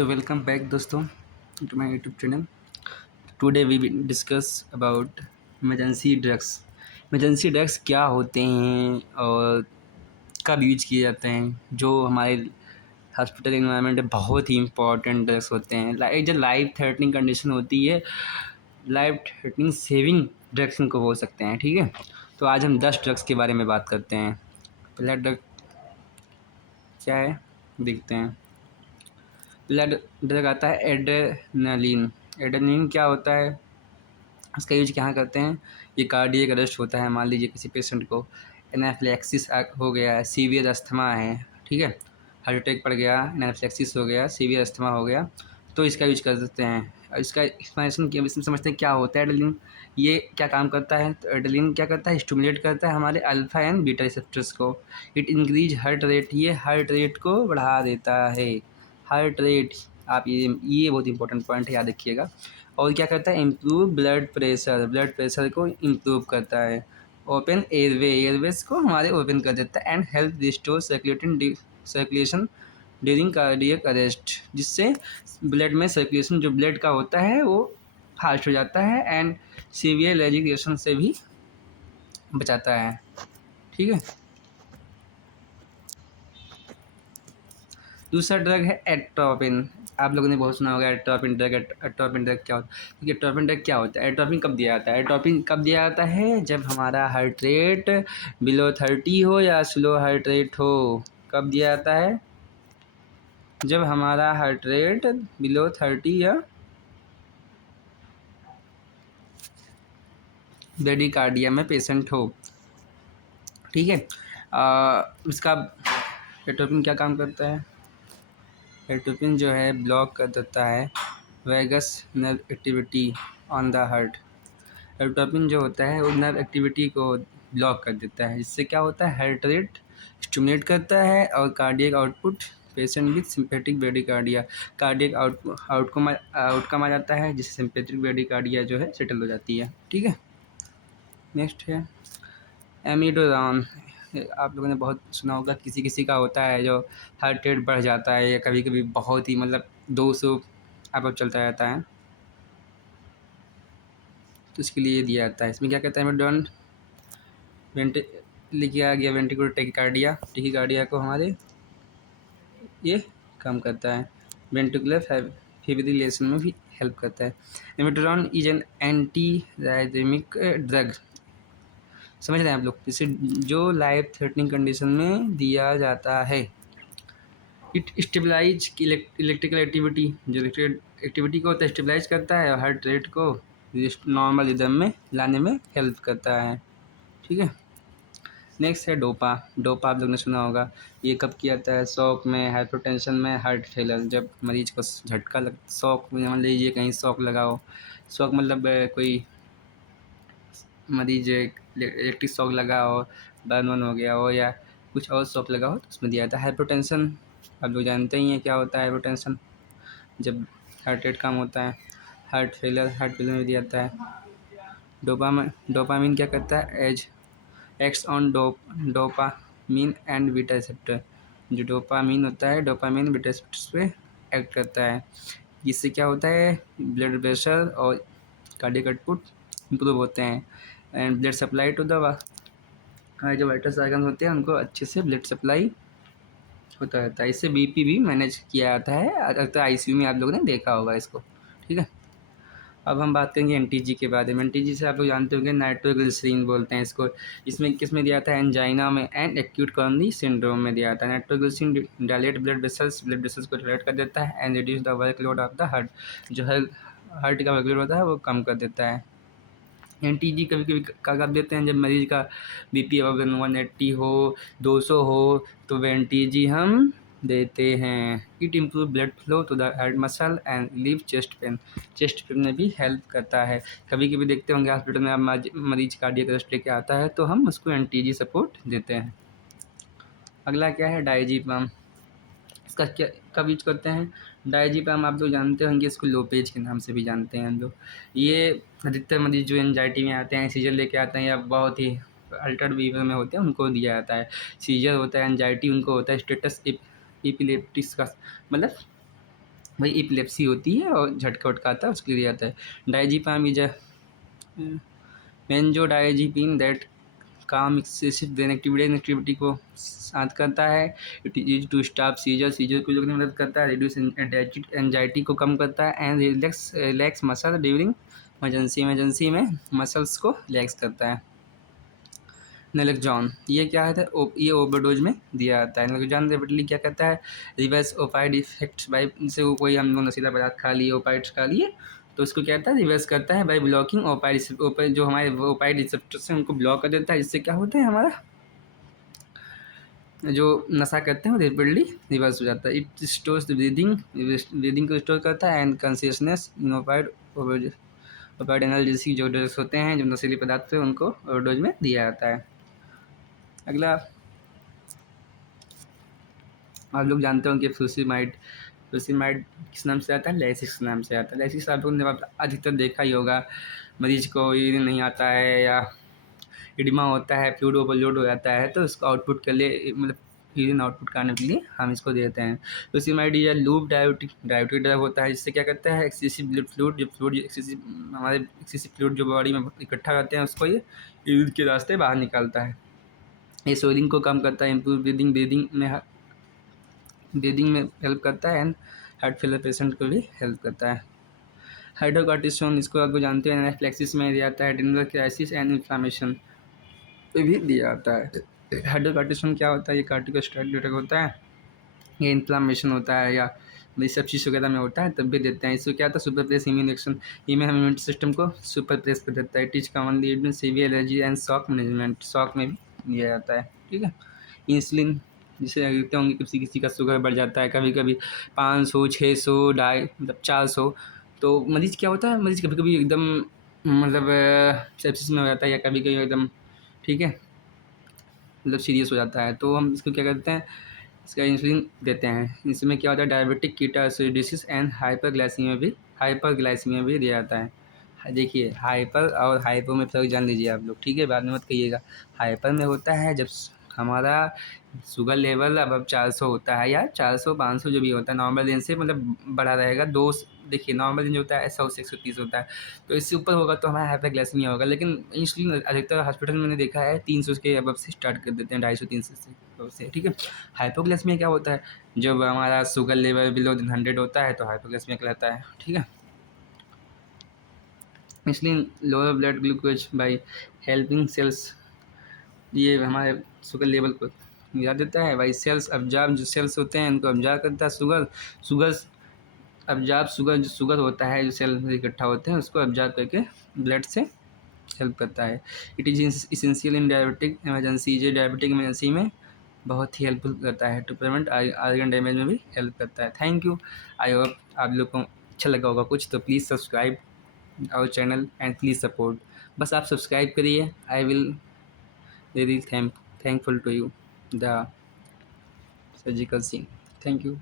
So welcome back दोस्तों to my YouTube channel. Today we will discuss about emergency drugs. emergency drugs क्या होते हैं और कब यूज किए जाते हैं, जो हमारे हॉस्पिटल इन्वायरमेंट में बहुत ही इंपॉर्टेंट ड्रग्स होते हैं। लाइक जो लाइफ थ्रेटनिंग कंडीशन होती है, लाइफ थ्रेटनिंग सेविंग ड्रग्स इनको हो सकते हैं। ठीक है, तो आज हम 10 ड्रग्स के बारे में बात करते हैं। पहला ड्रग क्या है देखते हैं। ब्लड ड्रग आता है एड्रेनलिन। एड्रेनलिन क्या होता है, इसका यूज कहाँ करते हैं। ये कार्डियक अरेस्ट होता है, मान लीजिए किसी पेशेंट को एनाफ्लेक्सिस हो गया है, सीवियर अस्थमा है, ठीक है, हार्ट अटैक पड़ गया, एनाफ्लेक्सिस हो गया, सीवियर अस्थमा हो गया, तो इसका यूज कर सकते हैं। और इसका एक्सप्लेनेशन क्या, इसमें समझते हैं क्या होता है एड्रेनलिन, ये क्या काम करता है। तो एड्रेनलिन क्या करता है, स्टिमुलेट करता है हमारे अल्फा एंड बीटा रिसेप्टर्स को। इट इंक्रीज हार्ट रेट, ये हार्ट रेट को बढ़ा देता है। हार्ट रेट, आप ये बहुत इंपॉर्टेंट पॉइंट है, याद रखिएगा। और क्या करता है, improve blood pressure, blood pressure को इम्प्रूव करता है। ओपन एयरवे, एयरवेज को हमारे ओपन कर देता है। And help restore circulation during cardiac arrest, जिससे ब्लड में सर्कुलेशन जो ब्लड का होता है वो फास्ट हो जाता है एंड सीवियर एलर्जिक रिएक्शन से भी बचाता है। ठीक है, दूसरा ड्रग है एट्रोपिन। आप लोगों ने बहुत सुना होगा एट्रोपिन ड्रग। एट्रोपिन ड्रग क्या होता है, क्योंकि एट्रोपिन ड्रग क्या होता है, एट्रोपिन कब दिया जाता है। एट्रोपिन कब दिया जाता है, जब हमारा हार्ट रेट बिलो 30 हो या स्लो हार्ट रेट हो। कब दिया जाता है, जब हमारा हार्ट रेट बिलो 30 या ब्रेडिकार्डिया में पेशेंट हो। ठीक है, इसका एट्रोपिन क्या काम करता है, एट्रोपिन जो है ब्लॉक कर देता है vagus nerve activity on the heart. Atropine जो होता है वो नर्व एक्टिविटी को ब्लॉक कर देता है, जिससे क्या होता है, हार्ट रेट स्टिमुलेट करता है और cardiac output patient with sympathetic bradycardia, cardiac outcome आ जाता है, जिससे सिंपैथिक ब्रेडिकार्डिया जो है सेटल हो जाती है। ठीक है, नेक्स्ट है एमिडोरान। आप लोगों ने बहुत सुना होगा, किसी किसी का होता है जो हार्ट रेट बढ़ जाता है या कभी कभी बहुत ही मतलब 200 अब चलता रहता है, तो इसके लिए दिया जाता है। इसमें क्या कहता है, एमिडोरान वेंट लिखा गया वेंट्रिकुलर टेकिकार्डिया को हमारे ये कम करता है, वेंट्रिकुलर फिब्रिलेशन में भी हेल्प करता है। एमिडोरान इज एन एंटी राइथमिक ड्रग, समझ रहे हैं आप लोग, इसे जो लाइफ थ्रेटनिंग कंडीशन में दिया जाता है। इट स्टेबलाइज इलेक्ट्रिकल एक्टिविटी, जो इलेक्ट्रिकल एक्टिविटी को होता है स्टेबलाइज करता है और हार्ट रेट को नॉर्मल रिदम में लाने में हेल्प करता है। ठीक है, नेक्स्ट है डोपा। डोपा आप लोग ने सुना होगा, ये कब किया जाता है, शॉक में, हाइपरटेंशन में, हार्ट फेलर, जब मरीज को झटका लग, शॉक में मान लीजिए कहीं शॉक लगाओ, शॉक मतलब कोई मरीज इलेक्ट्रिक शॉक लगा हो, बर्न वन हो गया हो या कुछ और शॉक लगा हो, तो उसमें दिया जाता है। हाइपरटेंशन आप लोग जानते ही हैं क्या होता है हाइपरटेंशन, जब हार्ट रेट कम होता है। हार्ट फेलर में दिया जाता है। डोपामिन क्या करता है, एज एक्स on dopamine and beta receptor, जो डोपामीन होता है, डोपामीन बीटा रिसेप्टर्स पे एक्ट करता है, जिससे क्या होता है, ब्लड प्रेशर और कार्डियक आउटपुट इम्प्रूव होते हैं and blood supply to the जो वाइटल ऑर्गन होते हैं उनको अच्छे से ब्लड सप्लाई होता रहता है। इससे बीपी भी मैनेज किया जाता है, अगर आईसीयू में आप लोगों ने देखा होगा इसको। ठीक है, अब हम बात करेंगे एनटीजी के बारे में। एनटीजी से आप लोग जानते होंगे, नाइट्रोग्लिसरीन बोलते हैं इसको। इसमें किस में दिया जाता है, एंजाइना में एंड एक्यूट कोरोनरी सिंड्रोम में दिया जाता है। नाइट्रोग्लिसरीन डायलेट ब्लड वेसल्स को डायलेट कर देता है and reduce the workload of the heart, जो हार्ट का वर्कलोड होता है वो कम कर देता है। एनटीजी कभी कभी कब देते हैं, जब मरीज का बीपी अब 180 हो, 200 हो, तो वे एनटीजी हम देते हैं। It improve blood flow to the heart muscle and relieve chest pain, chest pain में भी हेल्प करता है। कभी कभी देखते होंगे हॉस्पिटल में, आप मरीज कार्डियक अरेस्ट लेके आता है तो हम उसको एनटीजी सपोर्ट देते हैं। अगला क्या है, डायजीपम। इसका क्या कब यूज करते हैं, डायजीपम आप लोग जानते होंगे, इसको लोपेज के नाम से भी जानते हैं हम लोग। ये अधिकतर मरीज जो एंजाइटी में आते हैं, सीजर लेके आते हैं या बहुत ही अल्टर्ड बीवर में होते हैं, उनको दिया जाता है। सीजर होता है, एंजाइटी उनको होता है, स्टेटस इपिलेप्टिक्स का मतलब भाई एपिलेप्सी होती है और झटका उटका आता है उसके लिए आता है। Diazepam is a benzodiazepine that काम एक्सेसिव ब्रेन एक्टिविटी को शांत करता है। It is use to stop seizure, seizure को रोकने में मदद करता है। रिड्यूस एंजाइटी को कम करता है and relax relax muscle during emergency, emergency में मसल्स को रिलैक्स करता है। नैलोक्सोन ये क्या है, ये ओवरडोज में दिया जाता है। नैलोक्सोन रेपिडली क्या करता है, रिवर्स ओपाइड इफेक्ट्स बाई, जैसे कोई हम लोग नशीला पदार्थ खा लिए, ओपाइड्स खा लिए, तो उसको क्या करता है, रिवर्स करता है बाई ब्लॉकिंग ओपाइड, जो हमारे ओपाइड रिसेप्टर्स हैं उनको ब्लॉक कर देता है, जिससे क्या होता है हमारा जो नशा करते हैं वो रेपिडली रिवर्स हो जाता है। इट स्टोर्स द ब्रीदिंग को स्टोर करता है एंड कॉन्शियसनेस इन ओपाइड ओपाइड एनाल्जेसिक जो ड्रग्स होते हैं, जो नशीले पदार्थ हैं, उनको ओवरडोज में दिया जाता है। अगला आप लोग जानते हो कि फ्यूसिमाइड किस नाम से आता है, लैसिक्स नाम से आता है। लैसिक्स आप लोगों ने अधिकतर देखा ही होगा, मरीज को यूरिन नहीं आता है या इडिमा होता है, फ्लूइड ओवरलोड हो जाता है, तो उसको आउटपुट के लिए, मतलब यूरिन आउटपुट करने के लिए हम इसको देते हैं। फ्यूसिमाइड या लूप डायोटिक ड्रग होता है, जिससे क्या करता है, एक्सेसिव ब्लड फ्लूइड, जो फ्लूइड एक्सेसिव हमारे एक्सेसिव फ्लूइड जो बॉडी में इकट्ठा करते हैं उसको ये यूरिन के रास्ते बाहर निकालता है। ये स्वेलिंग को कम करता है, इम्प्रूव ब्रीदिंग में हेल्प करता है एंड हार्ट फेलियर पेशेंट को भी हेल्प करता है। हाइड्रोकॉर्टिसोन, इसको आपको जानते हैं, एनाफिलैक्सिस में दिया जाता है, एड्रेनल क्राइसिस एंड इन्फ्लामेशन पे भी दिया जाता है। हाइड्रोकॉर्टिसोन क्या होता है, ये कार्टिकोस्टेरॉइड ड्रग होता है, ये इन्फ्लामेशन होता है या सेप्सिस वगैरह में होता है तब भी देते हैं। इसको क्या होता है, सुपर प्रेस इम्यून एक्शन, ये में हम इम्यून सिस्टम को सुपर प्रेस कर देता है। Teach commonly used in severe allergy and shock management, shock में भी दिया जाता है। ठीक है। इंसुलिन, जिसे देखते होंगे किसी किसी का शुगर बढ़ जाता है, कभी कभी 500 600 ढाई मतलब 400, तो मरीज क्या होता है, मरीज कभी कभी एकदम मतलब सेप्सिस में हो जाता है या कभी कभी एकदम, ठीक है, मतलब सीरियस हो जाता है, तो हम इसको क्या करते हैं, इसका इंसुलिन देते हैं। इसमें क्या होता है, डायबिटिक कीटोएसिडोसिस एंड हाइपरग्लाइसीमिया भी दिया जाता है। देखिए हाइपर और हाइपो में फ़र्क जान लीजिए आप लोग, ठीक है, बाद में मत कहिएगा। हाइपर में होता है जब हमारा शुगर लेवल अब 400 होता है या 400 500 जो भी होता है, नॉर्मल रेंज से मतलब बढ़ा रहेगा दो। देखिए नॉर्मल रेंज होता है 100 से 130 होता है, तो इससे ऊपर होगा तो हमारा हाइपरग्लाइसीमिया होगा। लेकिन इंसुलिन अधिकतर हॉस्पिटल में मैंने देखा है 300 के अबव से स्टार्ट कर देते हैं, 250 300 से अबव से, ठीक है। हाइपोग्लाइसीमिया क्या होता है, जब हमारा शुगर लेवल बिलो 100 होता है तो हाइपोग्लाइसीमिया कहलाता है, ठीक है। Insulin lower blood glucose by helping cells, ये हमारे शुगर लेवल को गिरा देता है। भाई सेल्स अब्जॉर्ब, जो सेल्स होते हैं उनको अब्जॉर्ब करता है। शुगर अब्जॉर्ब, जो शुगर होता है जो सेल में इकट्ठा होते हैं उसको अब्जॉर्ब करके ब्लड से हेल्प करता है। It is essential in diabetic emergency, जो डायबिटिक इमरजेंसी में बहुत ही हेल्पफुल करता है। टू प्रिवेंट आर्गन डैमेज में भी हेल्प करता है। Thank you. आई होप आप लोग को अच्छा लगा होगा कुछ, तो please subscribe our channel and please support. बस आप सब्सक्राइब करिए, I will very thankful to you, the surgical scene. Thank you.